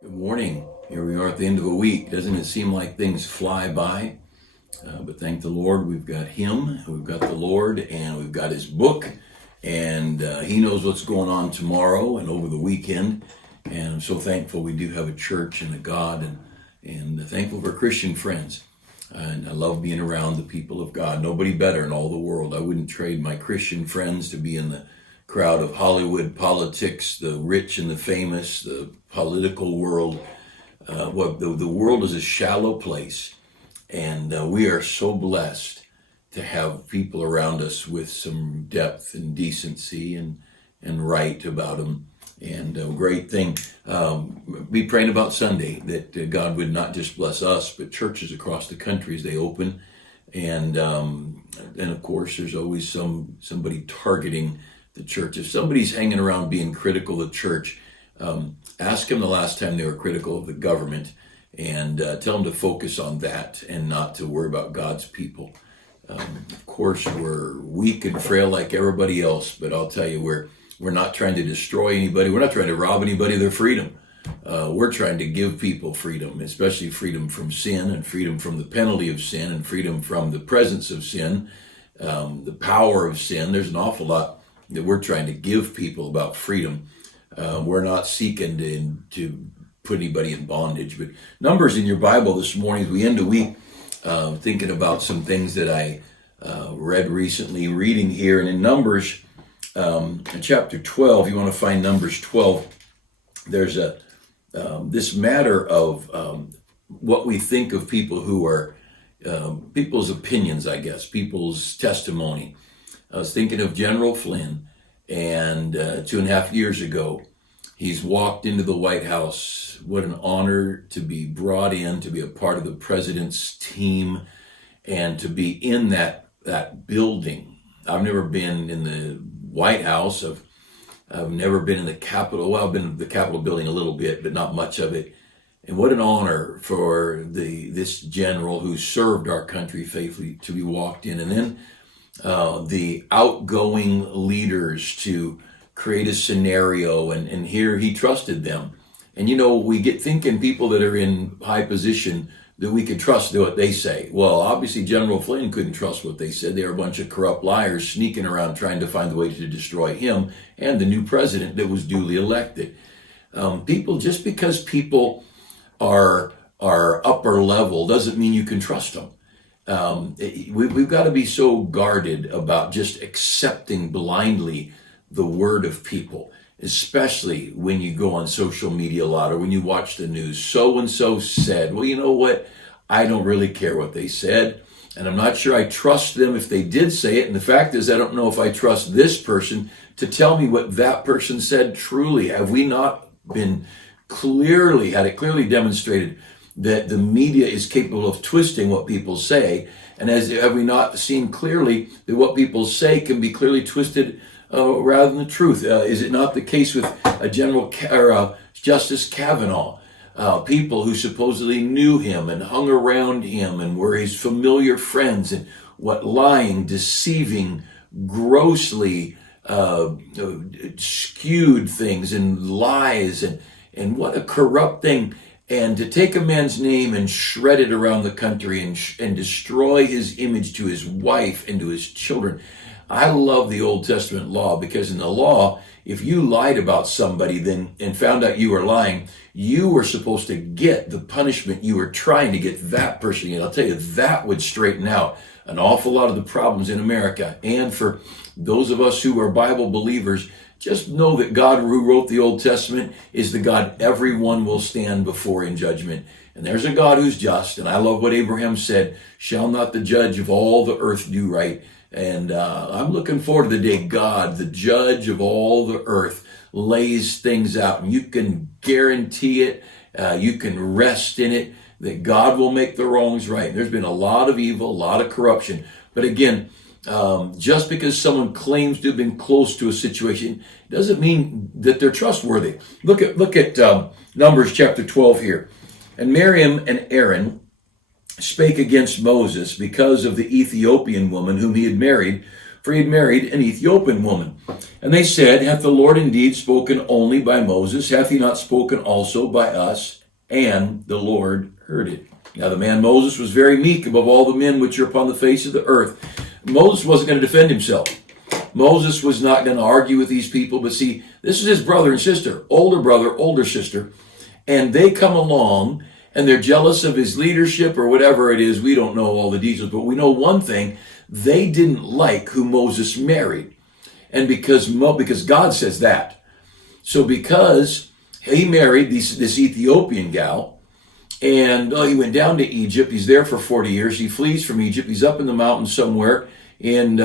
Good morning. Here we are at the end of a week. Doesn't it seem like things fly by? But thank the Lord, we've got Him, we've got the Lord, and we've got His book, and He knows what's going on tomorrow and over the weekend. And I'm so thankful we do have a church and a God, and thankful for Christian friends. And I love being around the people of God. Nobody better in all the world. I wouldn't trade my Christian friends to be in the crowd of Hollywood politics, the rich and the famous, the political world. The world is a shallow place, and we are so blessed to have people around us with some depth and decency and right about them. And a great thing. Be praying about Sunday that God would not just bless us, but churches across the country as they open. And of course, there's always somebody targeting the church. If somebody's hanging around being critical of the church, ask them the last time they were critical of the government, and tell them to focus on that and not to worry about God's people. Of course, we're weak and frail like everybody else, but I'll tell you, we're not trying to destroy anybody. We're not trying to rob anybody of their freedom. We're trying to give people freedom, especially freedom from sin and freedom from the penalty of sin and freedom from the presence of sin, the power of sin. There's an awful lot that we're trying to give people about freedom. We're not seeking to put anybody in bondage. But Numbers in your Bible this morning, as we end the week, thinking about some things that I read recently, reading here. And in Numbers, in chapter 12, you want to find Numbers 12, there's this matter of what we think of people who are, people's opinions, I guess, people's testimony. I was thinking of General Flynn, and 2.5 years ago, he's walked into the White House. What an honor to be brought in, to be a part of the president's team, and to be in that building. I've never been in the White House. I've never been in the Capitol. Well, I've been in the Capitol building a little bit, but not much of it. And what an honor for this general who served our country faithfully to be walked in. And then the outgoing leaders to create a scenario, and here he trusted them. And we get thinking people that are in high position that we can trust what they say. Well, obviously General Flynn couldn't trust what they said. They were a bunch of corrupt liars sneaking around trying to find a way to destroy him and the new president that was duly elected. Just because people are upper level doesn't mean you can trust them. We've got to be so guarded about just accepting blindly the word of people, especially when you go on social media a lot or when you watch the news. So-and-so said, well, you know what? I don't really care what they said, and I'm not sure I trust them if they did say it. And the fact is, I don't know if I trust this person to tell me what that person said truly. Have we not had it clearly demonstrated that the media is capable of twisting what people say? And have we not seen clearly that what people say can be clearly twisted rather than the truth? Is it not the case with Justice Kavanaugh? People who supposedly knew him and hung around him and were his familiar friends, and what lying, deceiving, grossly skewed things and lies, and what a corrupt thing. And to take a man's name and shred it around the country and destroy his image to his wife and to his children. I love the Old Testament law, because in the law, if you lied about somebody and found out you were lying, you were supposed to get the punishment you were trying to get that person. And I'll tell you, that would straighten out an awful lot of the problems in America. And for those of us who are Bible believers, just know that God, who wrote the Old Testament, is the God everyone will stand before in judgment. And there's a God who's just. And I love what Abraham said, shall not the judge of all the earth do right? And I'm looking forward to the day God, the judge of all the earth, lays things out. And you can guarantee it. You can rest in it, that God will make the wrongs right. There's been a lot of evil, a lot of corruption. But again, just because someone claims to have been close to a situation doesn't mean that they're trustworthy. Look at Numbers chapter 12 here. And Miriam and Aaron spake against Moses because of the Ethiopian woman whom he had married, for he had married an Ethiopian woman. And they said, hath the Lord indeed spoken only by Moses? Hath he not spoken also by us? And the Lord heard it. Now the man Moses was very meek above all the men which are upon the face of the earth. Moses wasn't going to defend himself. Moses was not going to argue with these people. But see, this is his brother and sister, older sister. And they come along and they're jealous of his leadership or whatever it is. We don't know all the details, but we know one thing. They didn't like who Moses married. And because God says that. So because he married this Ethiopian gal, and he went down to Egypt. He's there for 40 years. He flees from Egypt. He's up in the mountains somewhere in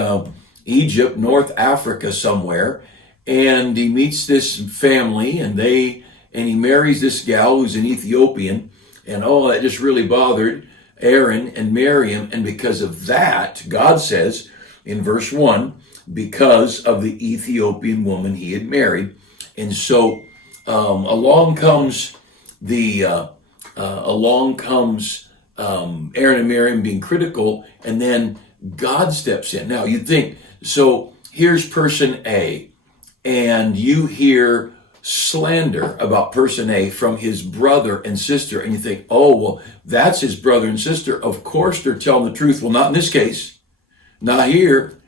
Egypt, North Africa somewhere. And he meets this family, and he marries this gal who's an Ethiopian. And that just really bothered Aaron and Miriam. And because of that, God says in verse 1, because of the Ethiopian woman he had married. And so along comes Aaron and Miriam being critical, and then God steps in. Now you'd think, so here's person A, and you hear slander about person A from his brother and sister, and you think, oh, well, that's his brother and sister. Of course they're telling the truth. Well, not in this case. Not here.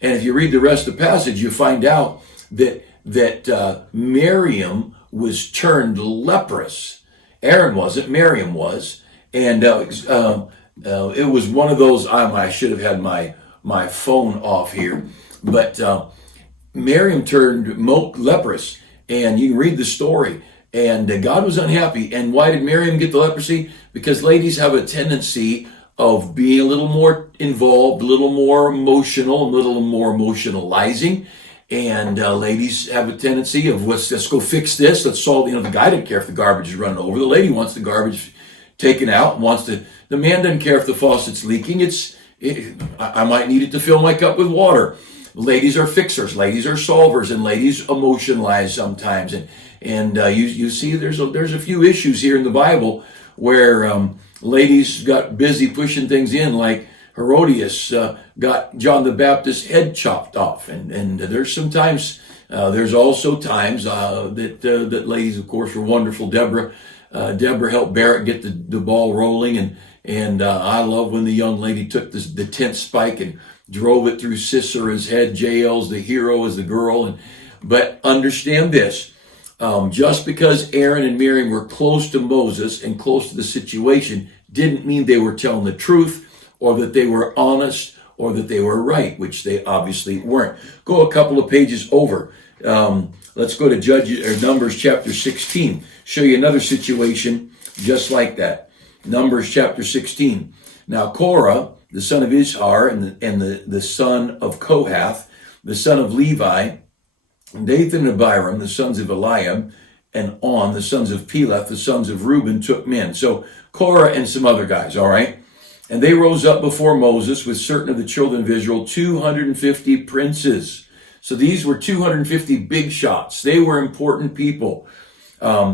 And if you read the rest of the passage, you find out that Miriam was turned leprous. Aaron wasn't, Miriam was. And it was one of those, I should have had my phone off here, but Miriam turned leprous. And you can read the story. And God was unhappy. And why did Miriam get the leprosy? Because ladies have a tendency of being a little more involved, a little more emotional, a little more emotionalizing. And ladies have a tendency of, let's go fix this. Let's solve, the guy didn't care if the garbage is running over. The lady wants the garbage taken out, the man doesn't care if the faucet's leaking. I might need it to fill my cup with water. Ladies are fixers, ladies are solvers, and ladies emotionalize sometimes. And you see there's a few issues here in the Bible where ladies got busy pushing things in, like Herodias got John the Baptist's head chopped off. And there's sometimes, there's also times that ladies, of course, were wonderful. Deborah helped Barrett get the ball rolling. And I love when the young lady took the tent spike and drove it through Sisera's head. Jael's the hero as the girl. But understand this, just because Aaron and Miriam were close to Moses and close to the situation didn't mean they were telling the truth or that they were honest or that they were right, which they obviously weren't. Go a couple of pages over. Let's go to Numbers chapter 16. Show you another situation just like that. Numbers chapter 16. Now Korah, the son of Ishar, and the son of Kohath, the son of Levi, Dathan and Abiram, the sons of Eliab, and On, the sons of Peleth, the sons of Reuben, took men. So Korah and some other guys, all right? And they rose up before Moses with certain of the children of Israel, 250 princes. So these were 250 big shots. They were important people.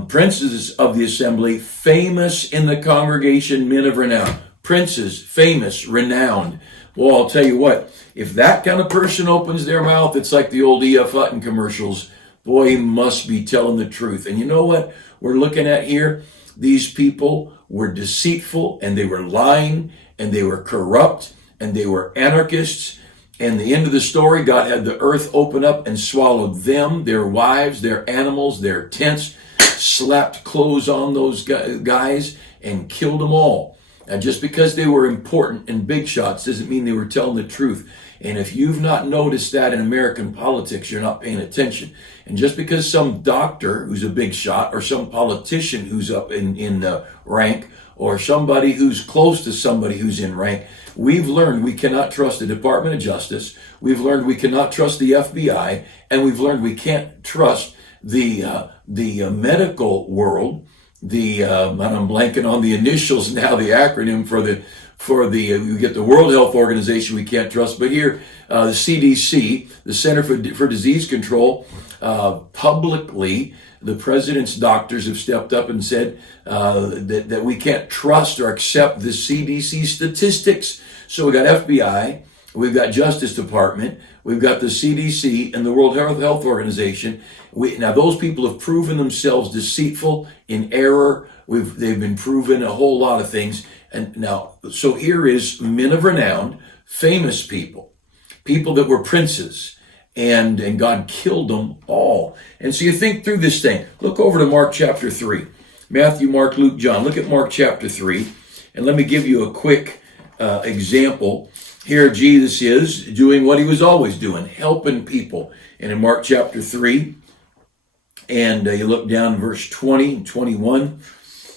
Princes of the assembly, famous in the congregation, men of renown. Princes, famous, renowned. Well, I'll tell you what, if that kind of person opens their mouth, it's like the old E.F. Hutton commercials. Boy, he must be telling the truth. And you know what we're looking at here? These people were deceitful, and they were lying, and they were corrupt, and they were anarchists. And the end of the story, God had the earth open up and swallowed them, their wives, their animals, their tents, slapped clothes on those guys, and killed them all. Now, just because they were important and big shots doesn't mean they were telling the truth. And if you've not noticed that in American politics, you're not paying attention. And just because some doctor who's a big shot, or some politician who's up in rank, or somebody who's close to somebody who's in rank, we've learned we cannot trust the Department of Justice. We've learned we cannot trust the FBI, and we've learned we can't trust the medical world. And I'm blanking on the initials now, the acronym for you get the World Health Organization we can't trust, but here the CDC, the Center for Disease Control, publicly the president's doctors have stepped up and said that we can't trust or accept the CDC statistics. So we got FBI, we've got Justice Department, we've got the CDC and the World Health Organization. Now those people have proven themselves deceitful, in error. They've been proven a whole lot of things. And now, so here is men of renown, famous people that were princes, and God killed them all. And so you think through this thing. Look over to Mark chapter 3. Matthew, Mark, Luke, John. Look at Mark chapter 3. And let me give you a quick example. Here Jesus is doing what he was always doing, helping people. And in Mark chapter 3, and you look down in verse 20 and 21,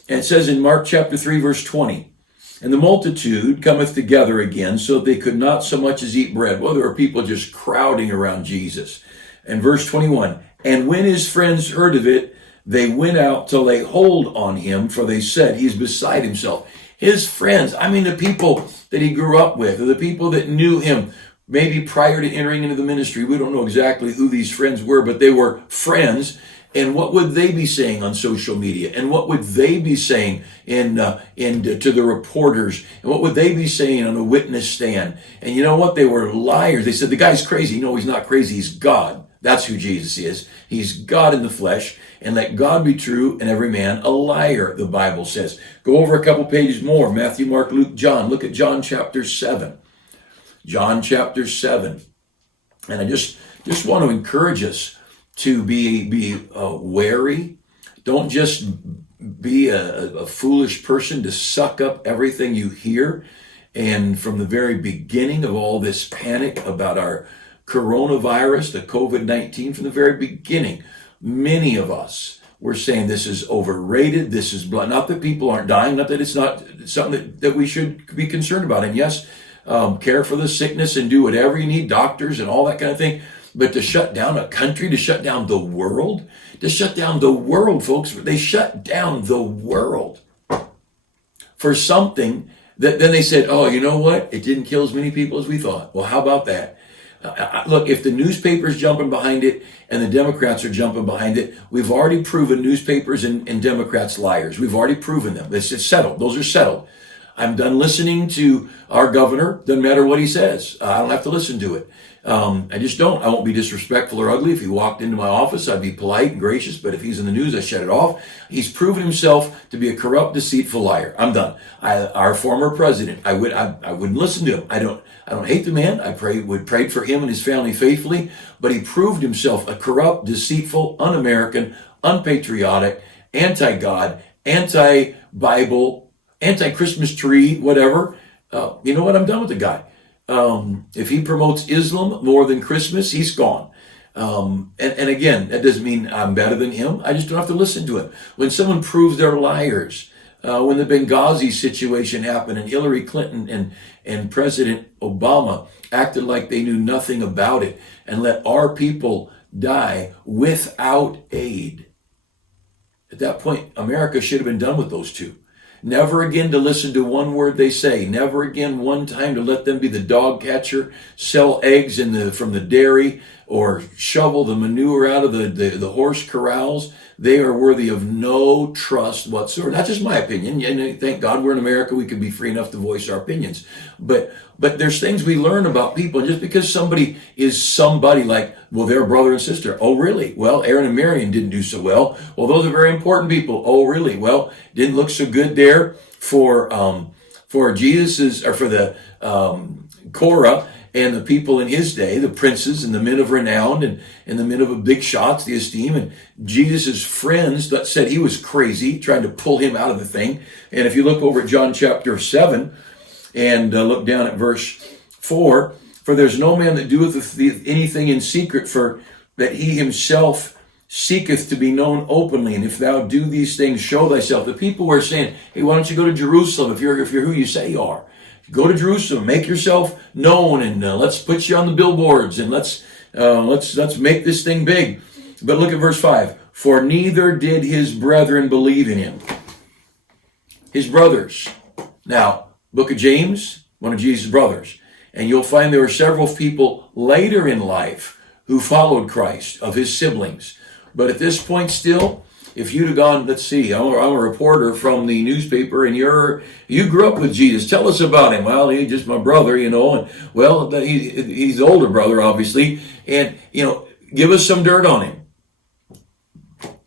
and it says in Mark chapter 3, verse 20, and the multitude cometh together again, so that they could not so much as eat bread. Well, there were people just crowding around Jesus. And verse 21, and when his friends heard of it, they went out to lay hold on him, for they said, he's beside himself. His friends, I mean the people that he grew up with, or the people that knew him, maybe prior to entering into the ministry. We don't know exactly who these friends were, but they were friends. And what would they be saying on social media? And what would they be saying to the reporters? And what would they be saying on a witness stand? And you know what? They were liars. They said, the guy's crazy. No, he's not crazy. He's God. That's who Jesus is. He's God in the flesh. And let God be true and every man a liar, the Bible says. Go over a couple pages more. Matthew, Mark, Luke, John. Look at John chapter 7. John chapter 7. And I just want to encourage us to be wary. Don't just be a foolish person to suck up everything you hear. And from the very beginning of all this panic about our coronavirus, the COVID-19, from the very beginning, many of us were saying this is overrated, this is blood. Not that people aren't dying, not that it's not something that we should be concerned about. And yes, care for the sickness and do whatever you need, doctors and all that kind of thing. But to shut down a country, to shut down the world, folks, they shut down the world for something that then they said, oh, you know what? It didn't kill as many people as we thought. Well, how about that? Look, if the newspaper's jumping behind it and the Democrats are jumping behind it, we've already proven newspapers and Democrats liars. We've already proven them. It's settled. Those are settled. I'm done listening to our governor. Doesn't matter what he says. I don't have to listen to it. I just don't. I won't be disrespectful or ugly. If he walked into my office, I'd be polite and gracious. But if he's in the news, I shut it off. He's proven himself to be a corrupt, deceitful liar. I'm done. Our former president, I wouldn't listen to him. I don't hate the man. Would pray for him and his family faithfully. But he proved himself a corrupt, deceitful, un-American, unpatriotic, anti-God, anti-Bible, anti-Christmas tree, whatever. You know what? I'm done with the guy. If he promotes Islam more than Christmas, he's gone. And again, that doesn't mean I'm better than him. I just don't have to listen to him. When someone proves they're liars, when the Benghazi situation happened and Hillary Clinton and President Obama acted like they knew nothing about it and let our people die without aid. At that point, America should have been done with those two. Never again to listen to one word they say. Never again one time to let them be the dog catcher, sell eggs from the dairy, or shovel the manure out of the horse corrals. They are worthy of no trust whatsoever. Not just my opinion. And thank God we're in America. We can be free enough to voice our opinions. But there's things we learn about people. And just because somebody is somebody, like, well, they're a brother and sister. Oh, really? Well, Aaron and Marion didn't do so well. Well, those are very important people. Oh, really? Well, didn't look so good there for Jesus's, or for the Korah and the people in his day, the princes and the men of renown and the men of big shots, the esteem, and Jesus's friends that said he was crazy, trying to pull him out of the thing. And if you look over at John chapter 7 and look down at verse 4, for there's no man that doeth anything in secret, for that he himself seeketh to be known openly. And if thou do these things, show thyself. The people were saying, hey, why don't you go to Jerusalem if you're who you say you are? Go to Jerusalem, make yourself known, and let's put you on the billboards, and let's make this thing big. But look at verse 5. For neither did his brethren believe in him. His brothers. Now, book of James, one of Jesus' brothers. And you'll find there were several people later in life who followed Christ, of his siblings. But at this point still, if you'd have gone, let's see, I'm a reporter from the newspaper, and you grew up with Jesus. Tell us about him. Well, he's just my brother, and well, he's the older brother, obviously, and give us some dirt on him.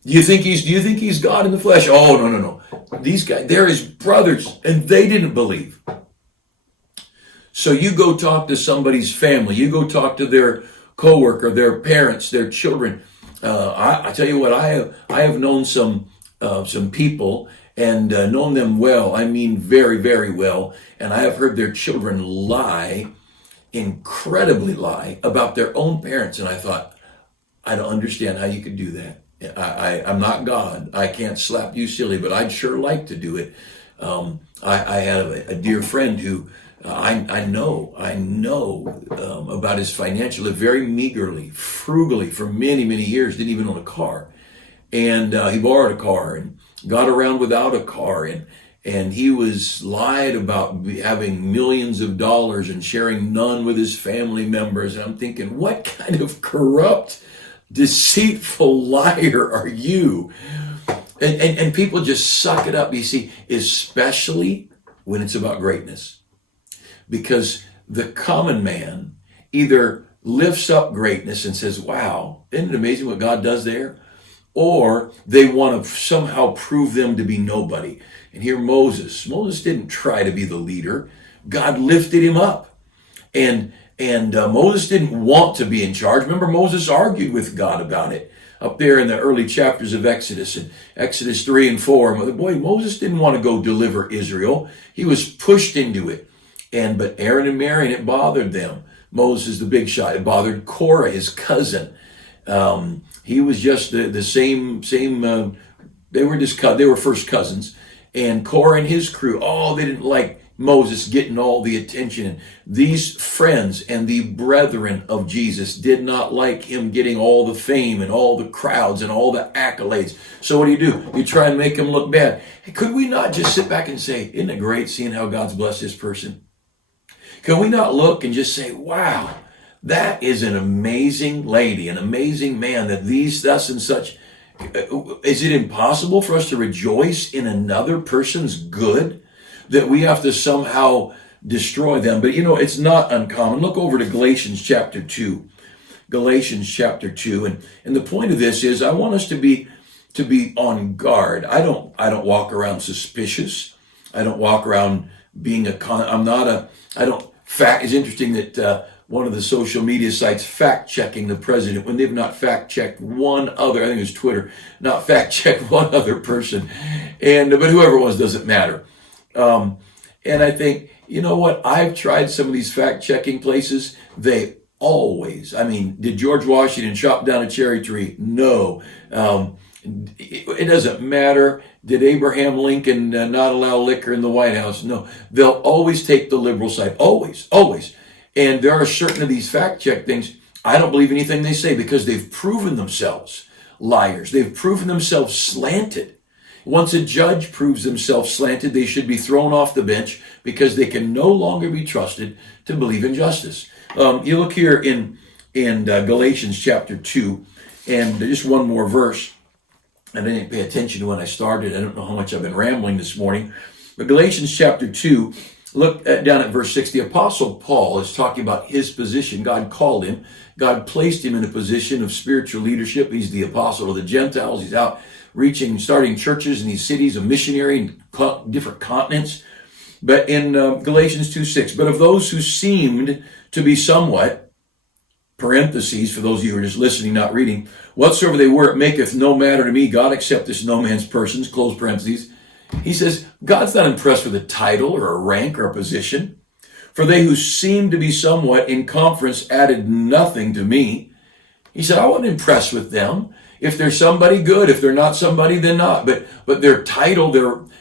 Do you think he's God in the flesh? Oh, no. These guys, they're his brothers, and they didn't believe. So you go talk to somebody's family. You go talk to their coworker, their parents, their children. I tell you what, I have known some people and known them well. I mean, very, very well. And I have heard their children incredibly lie about their own parents. And I thought, I don't understand how you could do that. I'm not God. I can't slap you silly, but I'd sure like to do it. I had a dear friend who I know about his financial, lived very meagerly, frugally for many, many years, didn't even own a car. And he borrowed a car and got around without a car. And he was lied about having millions of dollars and sharing none with his family members. And I'm thinking, what kind of corrupt, deceitful liar are you? And people just suck it up, you see, especially when it's about greatness. Because the common man either lifts up greatness and says, wow, isn't it amazing what God does there? Or they want to somehow prove them to be nobody. And here Moses didn't try to be the leader. God lifted him up. And Moses didn't want to be in charge. Remember, Moses argued with God about it up there in the early chapters of Exodus, in Exodus 3 and 4. Boy, Moses didn't want to go deliver Israel. He was pushed into it. But Aaron and Mary, and it bothered them. Moses is the big shot. It bothered Korah, his cousin. He was just the same. They were first cousins. And Korah and his crew, they didn't like Moses getting all the attention. And these friends and the brethren of Jesus did not like him getting all the fame and all the crowds and all the accolades. So what do? You try and make him look bad. Hey, could we not just sit back and say, isn't it great seeing how God's blessed this person? Can we not look and just say, wow, that is an amazing lady, an amazing man, that thus and such. Is it impossible for us to rejoice in another person's good, that we have to somehow destroy them? But it's not uncommon. Look over to Galatians chapter 2. Galatians chapter 2. And the point of this is I want us to be on guard. I don't walk around suspicious. I don't walk around being it's interesting that one of the social media sites fact-checking the president when they've not fact-checked one other, I think it was Twitter, not fact-checked one other person. But whoever it was, doesn't matter. And I think, you know what? I've tried some of these fact-checking places. They always, did George Washington chop down a cherry tree? No. It doesn't matter. Did Abraham Lincoln not allow liquor in the White House? No. They'll always take the liberal side. Always, always. And there are certain of these fact-check things, I don't believe anything they say because they've proven themselves liars. They've proven themselves slanted. Once a judge proves themselves slanted, they should be thrown off the bench because they can no longer be trusted to believe in justice. You look here in Galatians chapter 2, and just one more verse. And I didn't pay attention to when I started. I don't know how much I've been rambling this morning. But Galatians chapter 2, look down at verse 6. The Apostle Paul is talking about his position. God called him. God placed him in a position of spiritual leadership. He's the apostle of the Gentiles. He's out reaching, starting churches in these cities, a missionary in different continents. But in Galatians 2:6, but of those who seemed to be somewhat, parentheses, for those of you who are just listening, not reading, whatsoever they were, it maketh no matter to me. God accepteth no man's persons, close parentheses. He says, God's not impressed with a title or a rank or a position. For they who seemed to be somewhat in conference added nothing to me. He said, I wasn't impressed with them. If they're somebody, good. If they're not somebody, then not. But their title,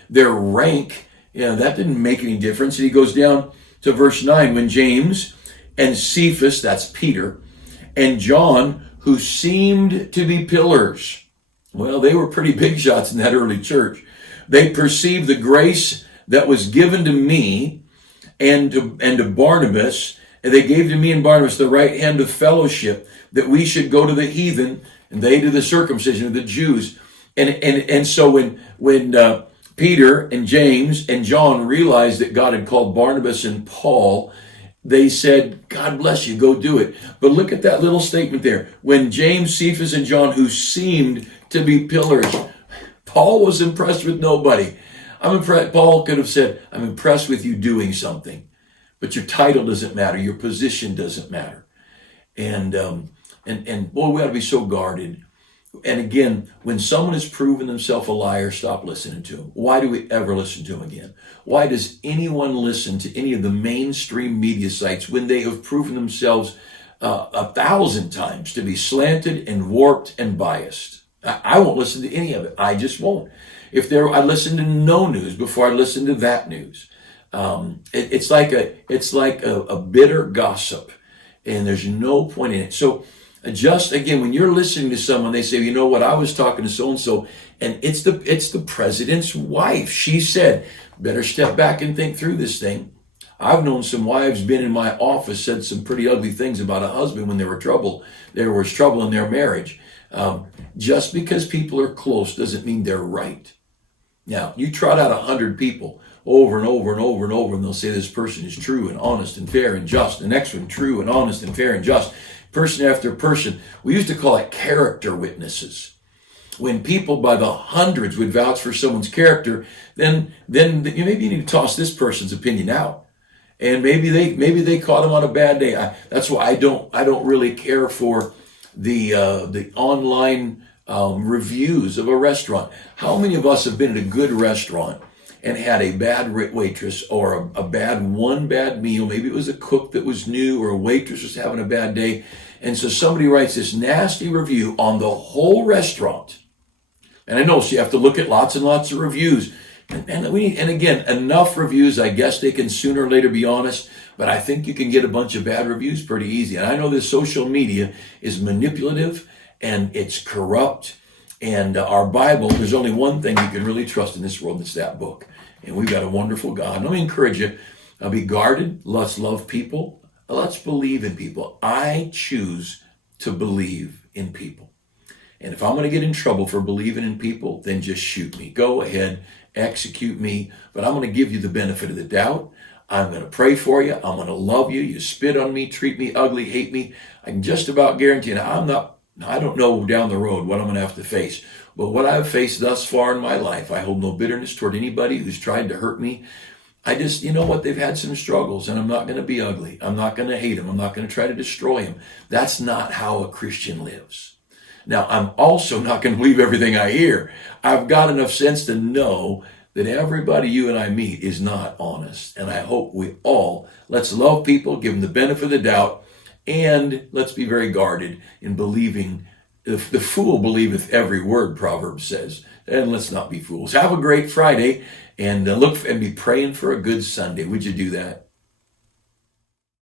their rank, that didn't make any difference. And he goes down to verse 9, when James and Cephas, that's Peter, and John, who seemed to be pillars. Well, they were pretty big shots in that early church. They perceived the grace that was given to me and to Barnabas, and they gave to me and Barnabas the right hand of fellowship, that we should go to the heathen, and they to the circumcision of the Jews. And so when Peter and James and John realized that God had called Barnabas and Paul, they said, God bless you, go do it. But look at that little statement there. When James, Cephas, and John, who seemed to be pillars, Paul was impressed with nobody. I'm impressed. Paul could have said, I'm impressed with you doing something. But your title doesn't matter. Your position doesn't matter. And boy, we ought to be so guarded. And again, when someone has proven themselves a liar, stop listening to them. Why do we ever listen to them again? Why does anyone listen to any of the mainstream media sites when they have proven themselves 1,000 times to be slanted and warped and biased? I won't listen to any of it. I just won't. I listen to no news before I listen to that news. It's like a bitter gossip, and there's no point in it. So just again, when you're listening to someone, they say, you know what, I was talking to so-and-so, and it's the president's wife. She said, better step back and think through this thing. I've known some wives been in my office, said some pretty ugly things about a husband when there was trouble in their marriage. Just because people are close doesn't mean they're right. Now, you trot out 100 people over and over and over and over, and they'll say this person is true and honest and fair and just. The next one, true and honest and fair and just. Person after person. We used to call it character witnesses. When people by the hundreds would vouch for someone's character, then maybe you need to toss this person's opinion out. And maybe they caught him on a bad day. That's why I don't really care for the online reviews of a restaurant. How many of us have been at a good restaurant and had a bad waitress or a bad meal? Maybe it was a cook that was new or a waitress was having a bad day. And so somebody writes this nasty review on the whole restaurant. And I know, so you have to look at lots and lots of reviews. And again, enough reviews, I guess they can sooner or later be honest, but I think you can get a bunch of bad reviews pretty easy. And I know this social media is manipulative and it's corrupt. And our Bible, there's only one thing you can really trust in this world, and it's that book. And we've got a wonderful God. And let me encourage you, be guarded. Let's love people. Let's believe in people. I choose to believe in people. And if I'm going to get in trouble for believing in people, then just shoot me. Go ahead, execute me. But I'm going to give you the benefit of the doubt. I'm going to pray for you. I'm going to love you. You spit on me, treat me ugly, hate me. I can just about guarantee you. I don't know down the road what I'm going to have to face. But what I've faced thus far in my life, I hold no bitterness toward anybody who's tried to hurt me. I just, you know what, they've had some struggles, and I'm not going to be ugly. I'm not going to hate them. I'm not going to try to destroy them. That's not how a Christian lives. Now, I'm also not going to believe everything I hear. I've got enough sense to know that everybody you and I meet is not honest. And I hope let's love people, give them the benefit of the doubt, and let's be very guarded in believing. The fool believeth every word, Proverbs says. And let's not be fools. Have a great Friday, and be praying for a good Sunday. Would you do that?